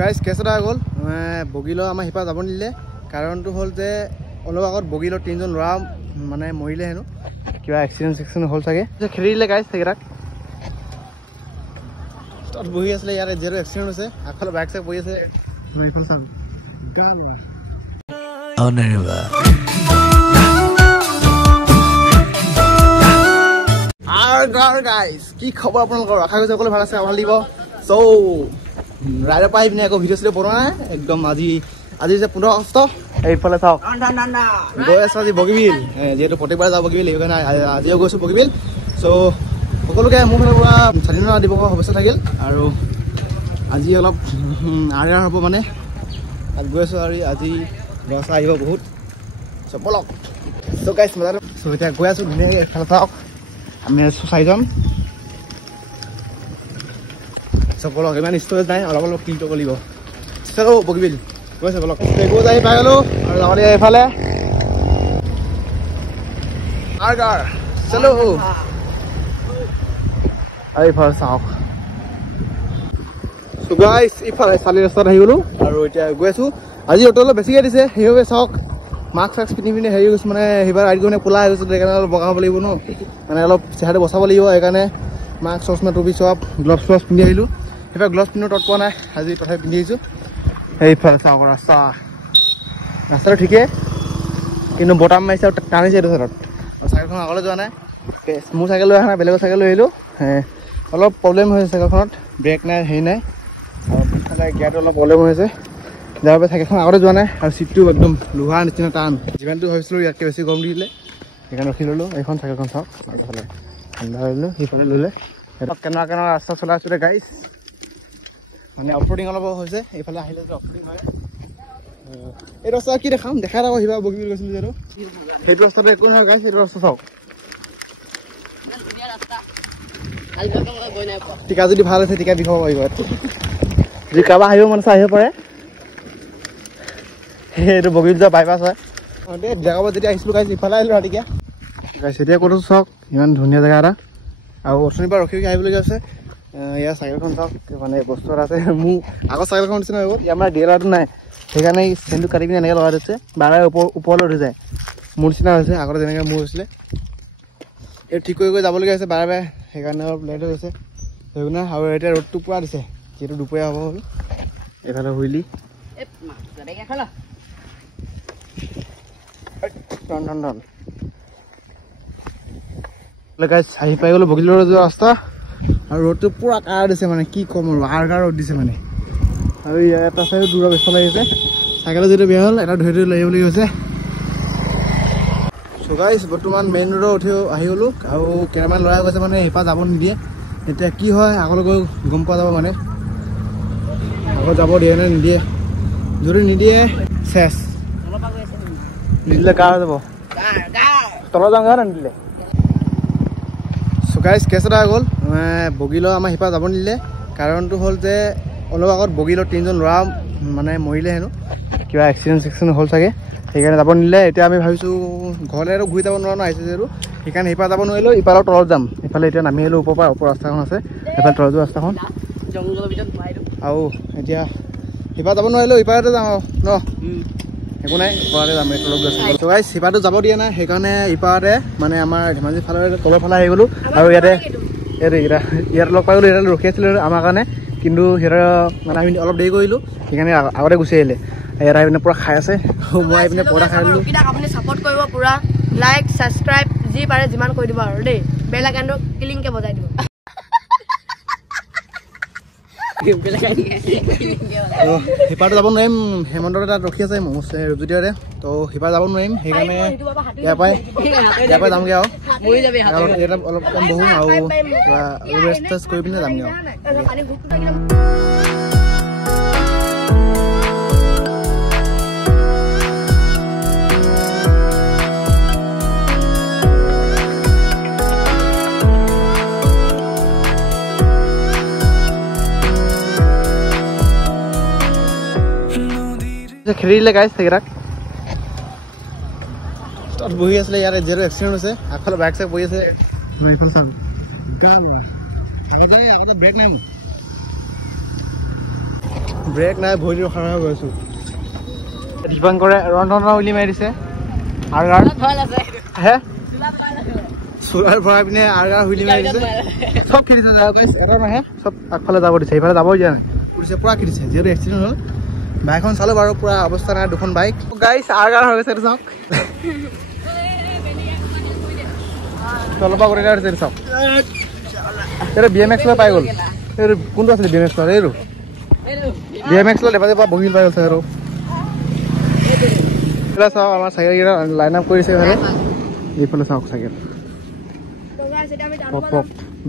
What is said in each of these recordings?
guys cash এটা গ'ল বগিলৰ আমাৰ সিপা যাব নিদিলে কাৰণটো হ'ল যে অলপ আগত বগিলৰ তিনিজন ল'ৰা মানে মৰিলে হেনো কিবা এক্সিডেণ্ট হ'ল চাগে খেদি দিলে গাইজ সেইকেইটাক তাত বহি আছিলে ইয়াত যিহেতু এক্সিডেণ্ট হৈছে আগফালে বাইক চাইক বহি আছে এইফালে চাম গাইজ কি খবৰ আপোনালোকৰ আশা কৰিছোঁ সকলো ভাল আছে ভাল লাগিব চ' ৰাইডৰ পৰা আহি পিনে আকৌ ভিডিঅ' চিডিঅ' বনোৱা নাই একদম আজি যে 15 আগষ্ট এইফালে চাওক গৈ আছোঁ আজি বগীবিল যিহেতু প্ৰত্যেকবাৰে যাওঁ বগীবিল সেইকাৰণে আজিও গৈছোঁ বগীবিল চ' সকলোকে মোৰ ফালৰ পৰা স্বাধীনতা দিৱসৰ শুভেচ্ছা থাকিল আৰু আজি অলপ আৰিয়াৰ হ'ব মানে তাত গৈ আছোঁ আৰু আজি গছা আহিব বহুত চ' বলক চ' গাইজ মজা চ' এতিয়া গৈ আছোঁ ধুনীয়াকৈ এইফালে চাওক আমি আছোঁ 4জন চব বলক ইমান ষ্ট'ৰেজ নাই অলপ অলপ ক্লিক কৰিব লাগিব চলো বগীবিল গৈছে বলক গৈ আহি পাই গ'লোঁ আৰু লগতে এইফালে চলো আৰু এইফালে চাওক গাইজ ইফালে চালি ৰাস্তাত আহি গ'লোঁ আৰু এতিয়া গৈ আছোঁ আজি অটো অলপ বেছিকৈ দিছে সেইবাবে চাওক মাস্ক চাস্ক পিন্ধি পিনে হেৰি গৈছোঁ মানে সেইবাৰ আইডি মানে কোলা হৈ গৈছোঁ সেইকাৰণে অলপ বগাব লাগিব ন মানে অলপ চেহেৰাটো বচাব লাগিব সেইকাৰণে মাস্ক চচমা টুপি চব গ্লভছ চলভছ পিন্ধি আহিলোঁ সেইবাৰ গ্লভছ পিন্ধি তত পোৱা নাই আজি তথাপি পিন্ধি আহিছোঁ সেইফালে চাওক ৰাস্তাটো ঠিকেই কিন্তু বটাম মাৰিছে আৰু টানিছে এইটো চাইডত আৰু চাইকেলখন আগলৈ যোৱা নাই মোৰ চাইকেল লৈ অহা নাই বেলেগৰ চাইকেল লৈ আহিলোঁ অলপ প্ৰব্লেম হৈছে চাইকেলখনত ব্ৰেক নাই হেৰি নাই আৰু পিছফালে গিয়াৰটো অলপ প্ৰব্লেম হৈছে যাৰ বাবে চাইকেলখন আগতে যোৱা নাই আৰু চিটটো একদম লোহাৰ নিচিনা টান যিমানটো ভাবিছিলোঁ ইয়াতকৈ বেছি গৰম দি দিলে সেইকাৰণে ৰখি ল'লোঁ এইখন চাইকেলখন চাওক এইফালে ঠাণ্ডা হৈ ল'লোঁ সিফালে ল'লে কেনেকুৱা ৰাস্তা চলাই আছোঁ দে গাইজ মানে অফৰোডিং অলপ হৈছে এইফালে আহিলে যে অফৰোডিং হয় এই ৰাস্তা কি দেখাম দেখাই থাকক সিবা বগীবিল গৈছিলোঁ যিহেতু সেইটো ৰাস্তাটো একো নহয় গাইজ সেইটো ৰাস্তা চাওক টিকা যদি ভাল আছে টিকা বিষাব পাৰিব যদি কাৰোবাৰ আহিব মন আছে আহিব পাৰে সেইটো বগীবিল যোৱা বাইপাছ হয় জেগাৰ পৰা যেতিয়া আহিছিলোঁ গাইজ ইফালে আহিলোঁ ৰাতিকে গাইজ এতিয়া ক'তো চাওক ইমান ধুনীয়া জেগা এটা আৰু অথনিৰ পৰা ৰখি আহিবলগীয়া আছে ইয়াৰ চাইকেলখন চাওক মানে বস্তু এটা আছে মোৰ আগৰ চাইকেলখন নিচিনা হৈ গ'ল ইয়াৰ মানে ডিএলাৰটো নাই সেইকাৰণে চেইনটো কাটি পিনে এনেকৈ লগাই দিছে বাৰে ওপৰলৈ উঠি যায় মোৰ নিচিনা হৈছে আগতে যেনেকৈ মোৰ হৈছিলে এই ঠিক কৰি যাবলগীয়া হৈছে বাৰে বাৰে সেইকাৰণে অলপ লেট হৈ গৈছে সেইকাৰণে আৰু এতিয়া ৰ'দটো পুৰা দিছে যিহেতু দুপৰীয়া হ'ব হ'ল এইফালে হুইলি আহি পাই গ'লোঁ বগীবিলৰ যোৱা ৰাস্তা আৰু ৰ'দটো পুৰা কাঢ়া দিছে মানে কি ক'ম আৰু আৰ ৰ'দ দিছে মানে আৰু এটা চাইডে দূৰ পিছফালে আহিছে চাইকেলত যিটো বেয়া হ'ল এটা ধৰি লৈ আহিবলগীয়া হৈছে চ' গাইজ বৰ্তমান মেইন ৰোডত আহি গ'লোঁ আৰু কেইটামান ল'ৰাই গৈছে মানে সিপা যাব নিদিয়ে এতিয়া কি হয় আগলৈ গৈ গম পোৱা যাব মানে আগত যাব দিয়ে নে নিদিয়ে যদি নিদিয়ে চেছ নিদিলে কাৰ হৈ যাব তলত যাওঁ নে নিদিলে চ' গাইজ কেছ এটা গ'ল বগিলৰ আমাৰ সিপা যাব নিদিলে কাৰণটো হ'ল যে অলপ আগত বগিলৰ তিনিজন ল'ৰা মানে মৰিলে হেনো কিবা এক্সিডেণ্ট হ'ল চাগে সেইকাৰণে যাব নিদিলে এতিয়া আমি ভাবিছোঁ ঘৰলৈ আৰু ঘূৰি যাব নোৱাৰোঁ ন আহিছে যিহেতু সেইকাৰণে সিপা যাব নোৱাৰিলোঁ ইফালৰ তলত যাম ইফালে এতিয়া নামি আহিলোঁ ওপৰৰ পৰা ওপৰ ৰাস্তাখন আছে এইফালে তলত যোৱা ৰাস্তাখন আৰু এতিয়া সিপা যাব নোৱাৰিলোঁ ইপাৰতে যাওঁ আৰু ন একো নাই ইপাৰতে যাম এই তলত গৈছোঁ চ' গাইজ সিপাৰটো যাব দিয়া নাই সেইকাৰণে ইপাৰতে মানে আমাৰ ধেমাজি ফালে তলৰ ফালে আহি গ'লোঁ আৰু ইয়াত লগ পাই গ'লোঁ ইয়াত ৰখি আছিলোঁ আমাৰ কাৰণে কিন্তু সিহঁতৰ মানে আমি অলপ দেৰি কৰিলোঁ সেইকাৰণে আগতে গুচি আহিলে ইয়াত আহি পিনে পূৰা খাই আছে মই আহি পিনে পূৰা খাই দিলোঁ আপুনি ছাপোৰ্ট কৰিব পূৰা লাইক ছাবস্ক্ৰাইব যি পাৰে যিমান কৰি দিব আৰু দেই বেল আইকনটো ক্লিংকৈ বজাই দিব সিপাৰটো যাব নোৱাৰিম হেমন্তৰ তাত ৰখি আছে ৰূপজ্যোতিৰে তো সিপাৰ যাব নোৱাৰিম সেইকাৰণে ইয়াৰ পৰাই যামগৈ আৰু ইয়াত অলপ টাইম বহোঁ আৰু কিবা ৰেষ্ট টেষ্ট কৰি পিনে যামগৈ আৰু খেদি দিলে গাইজ সেইকেইটাক তাত বহি আছিলে ইয়াত যিহেতু এক্সিডেণ্ট হৈছে আগফালে বাইক চাইক বহি আছে এইফালে চাম আগতে ব্ৰেক নাই মোৰ ব্ৰেক নাই ভৰি ৰখা হৈ গৈছোঁ দীপাংকৰে ৰন্ধনৰ উলি মাৰি দিছে আৰগাৰ হে চোলাৰ ভৰাই পিনে আৰগাৰ হুইলি মাৰি দিছে চব খেলিছে এটা নাহে চব আগফালে যাব দিছে এইফালে যাবই দিয়া নাই পুলিচে পুৰা খেলিছে যিহেতু এক্সিডেণ্ট হ'ল বাইকখন চালোঁ বাৰু পুৰা অৱস্থা নাই দুখন বাইক গাইছ আৰগাৰ হৈ গৈছে এইটো চাওক তলৰ পৰা কৰি দিছে এইটো চাওক এইটো BMX লৈ পাই গ'ল এইটো কোনটো আছিলে BMX লৈ এইটো BMX লৈ লেপাতে পৰা বহিল পাই গৈছে আৰু এইফালে চাওক আমাৰ চাইকেলকেইটা লাইন আপ কৰিছে এইফালে এইফালে চাওক চাইকেল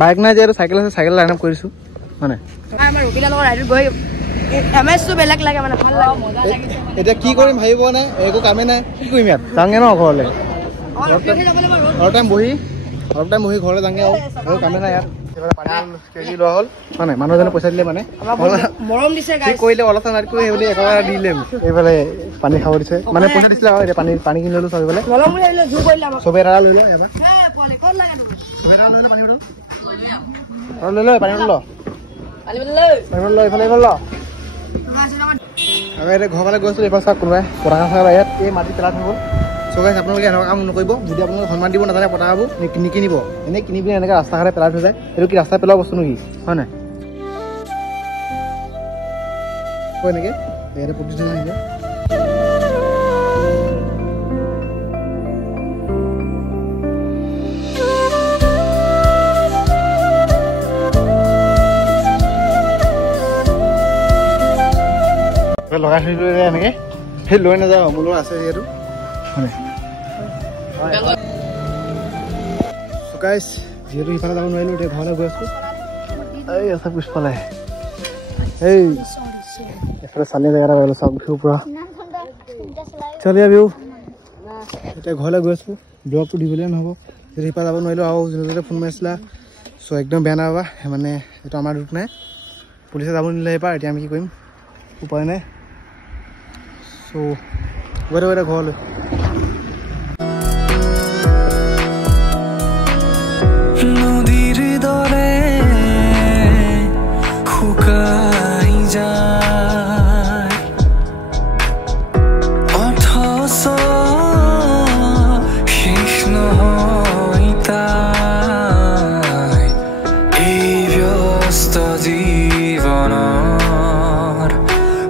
বাইক নাই যে চাইকেল আছে চাইকেল লাইন আপ কৰিছোঁ মানে এতিয়া কি কৰিম ভাবি পোৱা নাই একো কামেই নাই কি কৰিম ইয়াত যাওঁগে ন ঘৰলৈ অলপ টাইম বহি ঘৰলৈ যাওঁগে আৰু কামেই নাই ইয়াত পানী লোৱা হ'ল মানে মানুহজনে পইচা দিলে মানে মৰম দিছে কি কৰিলে অলপ টাইম কৰি সেইবুলি একেবাৰে দিলে এইফালে পানী খাব দিছে মানে পইচা দিছিলে আৰু এতিয়া পানী কিনি ল'লোঁ চব এইফালে চবে এটা লৈ লওঁ এবাৰ লৈ ল পানী ল এইফালে ল আৰু এতিয়া ঘৰ ফালে গৈছিলোঁ এইফালে চাওক কোনোবাই পতাকা চাই ইয়াত এই মাটি পেলাই থৈ গ'ল চ' গাইছ আপোনালোকে এনেকুৱা কাম নকৰিব যদি আপোনালোকে সন্মান দিব নাজানে পতাকাবোৰ নিকিনিব এনেই কিনি পিনে এনেকৈ ৰাস্তা ঘাটে পেলাই থৈ যায় এইটো কি ৰাস্তাত পেলোৱা বস্তু নেকি হয় নাই এনেকৈ ইয়াতে প্ৰতিষ্ঠিত আহিছে লগাই থৈ দিলে এনেকৈ সেই লৈ নাযাওঁ মোৰ লগত আছে যিহেতু হয় গাইছ যিহেতু সিফালে যাব নোৱাৰিলোঁ এতিয়া ঘৰলৈ গৈ আছোঁ এই আছে পিছফালে এই এফালে চালিয়া জেগা এটা পালোঁ চাওক ভিউ পুৰা চালিয়া ভিউ এতিয়া ঘৰলৈ গৈ আছোঁ ব্লগটো দিবলৈ নহ'ব যদি সিফালে যাব নোৱাৰিলোঁ আৰু যোনে ফোন মাৰিছিলা চ' একদম বেয়া নাপাবা মানে এইটো আমাৰ দুখ নাই পুলিচে যাব নিদিলে এইবাৰ এতিয়া আমি কি কৰিম উপায় নাই চ' গৈ থাকোঁ এতিয়া ঘৰলৈ নদীৰ দৰে শুকাই যায় অথচ শেষ নহয় তাই এই ব্যস্ত জীৱনৰ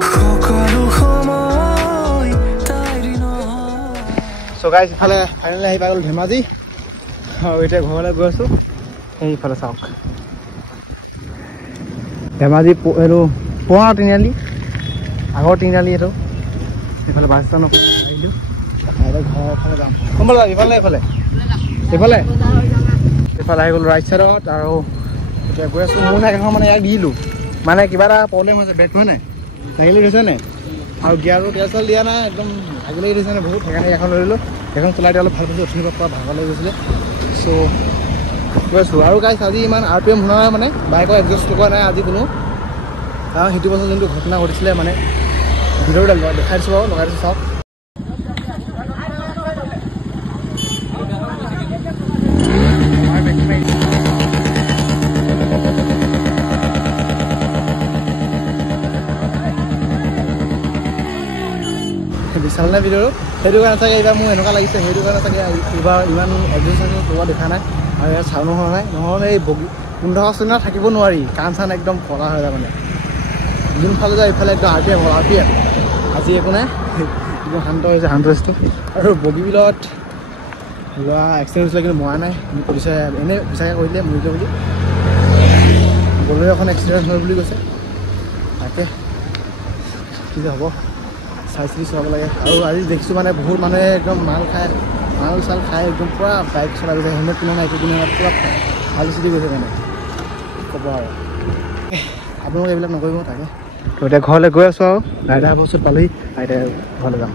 সকলো সময় তাইৰ নহয় চ' গাইছ ইফালে ফাইনেলি আহি পাই গ'লোঁ ধেমাজি আৰু এতিয়া ঘৰলৈ গৈ আছোঁ এইফালে চাওক ধেমাজি এইটো পুৰণা তিনিআলি আগৰ তিনিআলি এইটো এইফালে বাছ ষ্টেণ্ডত আহিলোঁ এতিয়া ঘৰৰ ফালে যাম কোনফালে যাম ইফালে এইফালে আহি গ'লোঁ ৰাইট ছাইডত আৰু এতিয়া গৈ আছোঁ মোৰ চাইকেলখন মানে ইয়াক দিলোঁ মানে কিবা এটা প্ৰব্লেম হৈছে ব্ৰেক হয় নাই লাগিলে গৈছে নাই আৰু গিয়াৰো তেল দিয়া নাই একদম ভাগি লাগি দিছে নাই বহুত সেইকাৰণে এখন লৈ ল'লোঁ এখন চলাই দিয়া অলপ ভাল পাইছোঁ উঠিব পৰা ভাগৰ লাগি গৈছিলে চ' গৈছোঁ আৰু গাইছ আজি ইমান RPM শুনা নাই মানে বাইকৰ এডজাষ্ট লগোৱা নাই আজি কোনো কাৰণ সেইটো বছৰ যোনটো ঘটনা ঘটিছিলে মানে ভিডিঅ'টো দেখাই দিছোঁ বাৰু লগাই দিছোঁ চাওক বিশাল নাই ভিডিঅ'টো সেইটো কাৰণে চাগে এইবাৰ মোৰ এনেকুৱা লাগিছে সেইটো কাৰণে চাগে এইবাৰ ইমান এডজাষ্ট লগোৱা দেখা নাই আৰু ইয়াৰ চাউনো হোৱা নাই নহ'লে এই পোন্ধৰ চুনা থাকিব নোৱাৰি কাণ চান একদম কলা হৈ যায় মানে যোনফালে যায় এইফালে একদম RPM আজি একো নাই একদম শান্ত হৈছে শান্তস্থ আৰু বগীবিলত লোৱা এক্সিডেণ্ট হৈছিলে কিন্তু মৰা নাই পুলিচে এনেই বিচাৰকৈ কৈ দিলে মৰিলে বুলি বলেৰ এখন এক্সিডেণ্ট হ'ল বুলি কৈছে তাকে কি যে হ'ব চাই চিতি চলাব লাগে আৰু আজি দেখিছোঁ মানে বহুত মানুহে একদম মাল চাল খাই একদম পূৰা বাইক চলাই গৈছে হেলমেট কিনা নাই একো কিনা নাই পূৰা ফালি চিটি গৈছে মানে ক'ব আৰু আপোনালোকে এইবিলাক নকৰিব তাকে তো এতিয়া ঘৰলৈ গৈ আছোঁ আৰু আইতা বস্তুত পালেহি আইতা ঘৰলৈ যাম